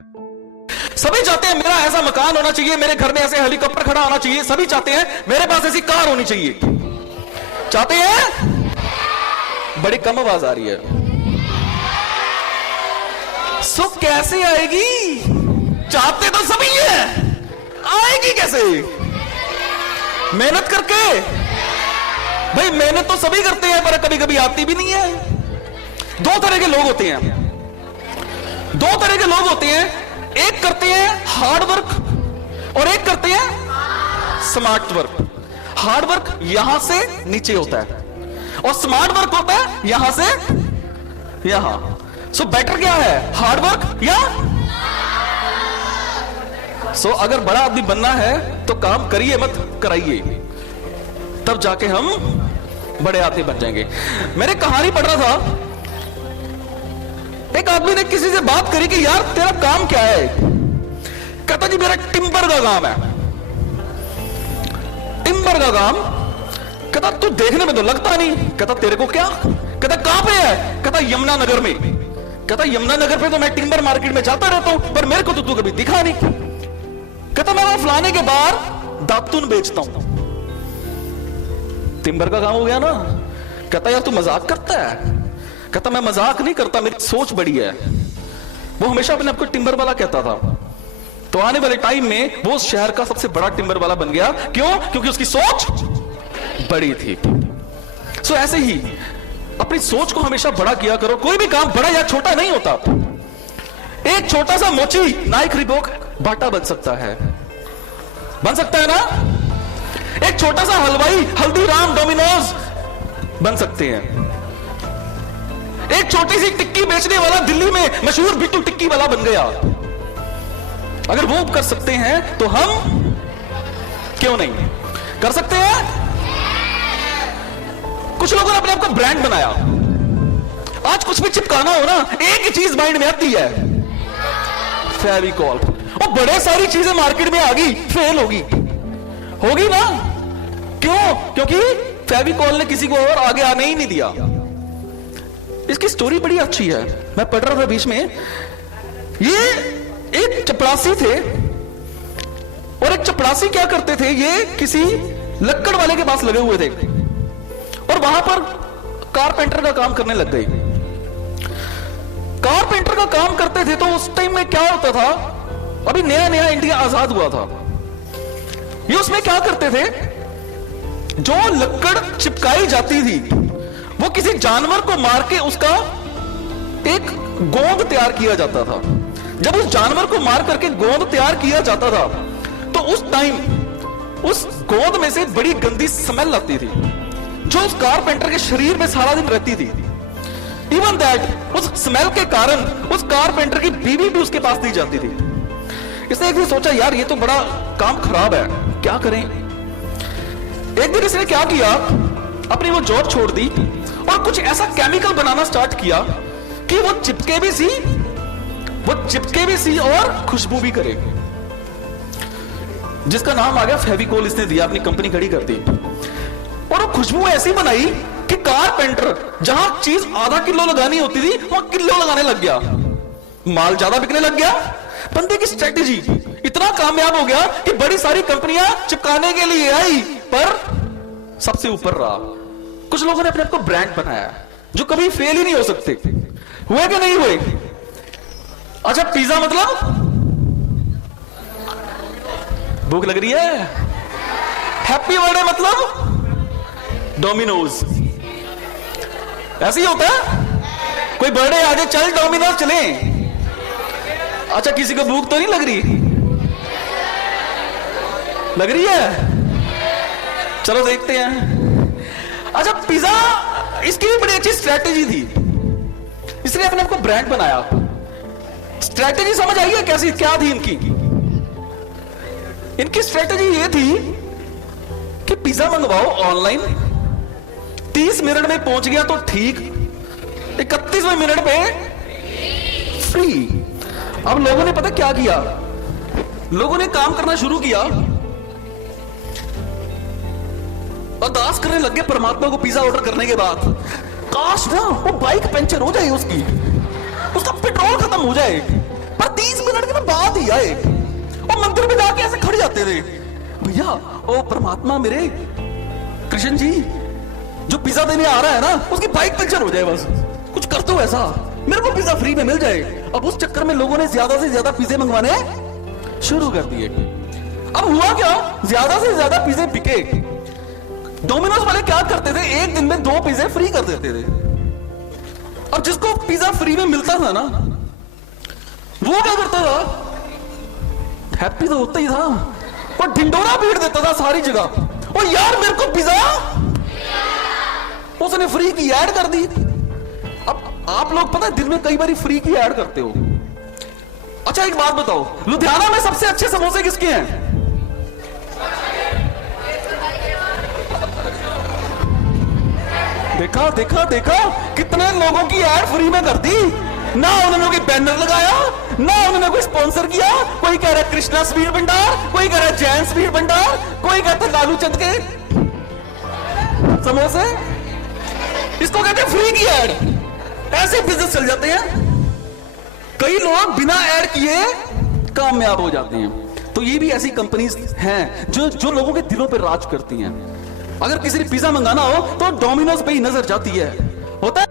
सभी चाहते हैं मेरा ऐसा मकान होना चाहिए, मेरे घर में ऐसे हेलीकॉप्टर खड़ा होना चाहिए, सभी चाहते हैं मेरे पास ऐसी कार होनी चाहिए। चाहते हैं? बड़ी कम आवाज आ रही है। सुख कैसे आएगी? चाहते तो सभी है, आएगी कैसे? मेहनत करके। भाई मेहनत तो सभी करते हैं पर कभी कभी आती भी नहीं है। दो तरह के लोग होते हैं, दो तरह के लोग होते हैं। एक करते हैं हार्ड वर्क और एक करते हैं स्मार्ट वर्क। हार्ड वर्क यहां से नीचे होता है और स्मार्ट वर्क होता है यहां से यहां। सो बेटर क्या है, हार्ड वर्क या सो अगर बड़ा आदमी बनना है तो काम करिए मत कराइए, तब जाके हम बड़े आदमी बन जाएंगे। मैंने कहानी पढ़ रहा था, एक आदमी ने किसी से बात करी कि यार तेरा काम क्या है? कहता जी मेरा टिम्बर का काम है। टिम्बर का काम? कहता तू देखने में तो लगता नहीं। कहता तेरे को क्या? कहता कहां पे है? कहता यमुना नगर में। कहता यमुना नगर पे तो मैं टिम्बर मार्केट में जाता रहता हूं पर मेरे को तो तू कभी दिखा नहीं। कहता मैं वहां फलाने के बाहर दातुन बेचता हूं। टिम्बर का काम हो गया ना। कहता यार तू मजाक करता है? कहता मैं मजाक नहीं करता, मेरी सोच बड़ी है। वो हमेशा अपने आप को टिम्बर वाला कहता था, तो आने वाले टाइम में वो शहर का सबसे बड़ा टिम्बर वाला बन गया। क्यों? क्योंकि उसकी सोच बड़ी थी। सो ऐसे ही अपनी सोच को हमेशा बड़ा किया करो। कोई भी काम बड़ा या छोटा नहीं होता। एक छोटा सा मोची नाइक रिबोक बाटा बन सकता है, बन सकता है ना। एक छोटा सा हलवाई हल्दीराम डोमिनोज बन सकते हैं। एक छोटी सी टिक्की बेचने वाला दिल्ली में मशहूर बिट्टू टिक्की वाला बन गया। अगर वो कर सकते हैं तो हम क्यों नहीं कर सकते हैं? कुछ लोगों ने अपने आप को ब्रांड बनाया। आज कुछ भी चिपकाना हो ना, एक ही चीज माइंड में आती है, फेविकॉल। और बड़े सारी चीजें मार्केट में आ गई, फेल होगी ना। क्यों? क्योंकि फेविकॉल ने किसी को और आगे आने ही नहीं दिया। इसकी स्टोरी बड़ी अच्छी है, मैं पढ़ रहा था बीच में। ये एक चपरासी थे और एक चपरासी क्या करते थे, ये किसी लक्कड़ वाले के पास लगे हुए थे और वहां पर कारपेंटर का काम करने लग गए। कारपेंटर का काम करते थे तो उस टाइम में क्या होता था, अभी नया नया इंडिया आजाद हुआ था। ये उसमें क्या करते थे, जो लक्कड़ चिपकाई जाती थी वो किसी जानवर को मार के उसका एक गोंद तैयार किया जाता था। जब उस जानवर को मार करके गोंद तैयार किया जाता था तो उस टाइम उस गोंद में से बड़ी गंदी स्मेल आती थी जो उस कारपेंटर के शरीर में सारा दिन रहती थी। इवन दैट उस स्मेल के कारण उस कारपेंटर की बीवी भी उसके पास नहीं जाती थी। इसने एक दिन सोचा यार ये तो बड़ा काम खराब है, क्या करें। एक दिन इसने क्या किया, अपनी वो जॉब छोड़ दी और कुछ ऐसा केमिकल बनाना स्टार्ट किया कि वो चिपके भी सी और खुशबू भी करे, जिसका नाम आ गया फेविकोल। इसने दिया, अपनी कंपनी खड़ी कर दी और वो खुशबू ऐसी बनाई कि कारपेंटर जहां चीज आधा किलो लगानी होती थी वहां किलो लगाने लग गया, माल ज्यादा बिकने लग गया। बंदे की स्ट्रेटेजी इतना कामयाब हो गया कि बड़ी सारी कंपनियां चिपकाने के लिए आई पर सबसे ऊपर रहा। कुछ लोगों ने अपने आप को ब्रांड बनाया जो कभी फेल ही नहीं हो सकते। हुए कि नहीं हुए? अच्छा पिज्जा मतलब भूख लग रही है, हैप्पी बर्थडे मतलब डोमिनोज। ऐसे ही होता है, कोई बर्थडे आ जाए चल डोमिनोज चले। अच्छा किसी को भूख तो नहीं लग रही? लग रही है, चलो देखते हैं। अच्छा पिज्जा, इसकी भी बड़ी अच्छी स्ट्रैटेजी थी, इसने अपने आप को ब्रांड बनाया। स्ट्रैटेजी समझ आई है कैसी, क्या थी इनकी? इनकी स्ट्रैटेजी ये थी कि पिज्जा मंगवाओ ऑनलाइन, 30 मिनट में पहुंच गया तो ठीक, 31वें मिनट पे फ्री। अब लोगों ने पता क्या किया, लोगों ने काम करना शुरू किया, अरदास करने लग गए परमात्मा को पिज्जा ऑर्डर करने के बाद, काश ना वो बाइक पंचर हो जाए उसकी, उसका पेट्रोल खत्म हो जाए, पर 30 मिनट के ही आए और मंदिर में जाके ऐसे खड़े जाते थे, भैया ओ परमात्मा मेरे कृष्ण जी, जो पिज्जा देने आ रहा है ना उसकी बाइक पंचर हो जाए, बस कुछ कर दो ऐसा, मेरे को पिज्जा फ्री में मिल जाए। अब उस चक्कर में लोगों ने ज्यादा से ज्यादा पिज्जे मंगवाने शुरू कर दिए। अब हुआ क्या, ज्यादा से ज्यादा पिज्जे बिके। डोमिनोज वाले क्या करते थे, एक दिन में 2 पिज्जे फ्री कर देते थे। अब जिसको पिज्जा फ्री में मिलता था ना, वो क्या करता था, हैप्पी तो होता ही था, और ढिंडोरा पीट देता था सारी जगह, और यार मेरे को पिज्जा, उसने फ्री की ऐड कर दी। अब आप लोग पता है दिन में कई बार फ्री की ऐड करते हो। अच्छा एक बात बताओ, लुधियाना में सबसे अच्छे समोसे किसके हैं? देखा देखा देखा, कितने लोगों की ऐड फ्री में कर दी, ना उन्होंने कोई बैनर लगाया, ना उन्होंने कोई स्पॉन्सर किया। कोई कह रहा है कृष्णा स्वीट भंडार, कोई कह रहा है जैन स्वीट भंडार, कोई कहता है लालू चंद के समोसे, इसको कहते हैं फ्री की ऐड। ऐसे बिजनेस चल जाते हैं, कई लोग बिना ऐड किए कामयाब हो जाते हैं। तो ये भी ऐसी कंपनीज हैं जो लोगों के दिलों पर राज करती हैं। अगर किसी ने पिज्जा मंगाना हो तो डोमिनोज पे ही नजर जाती है, होता है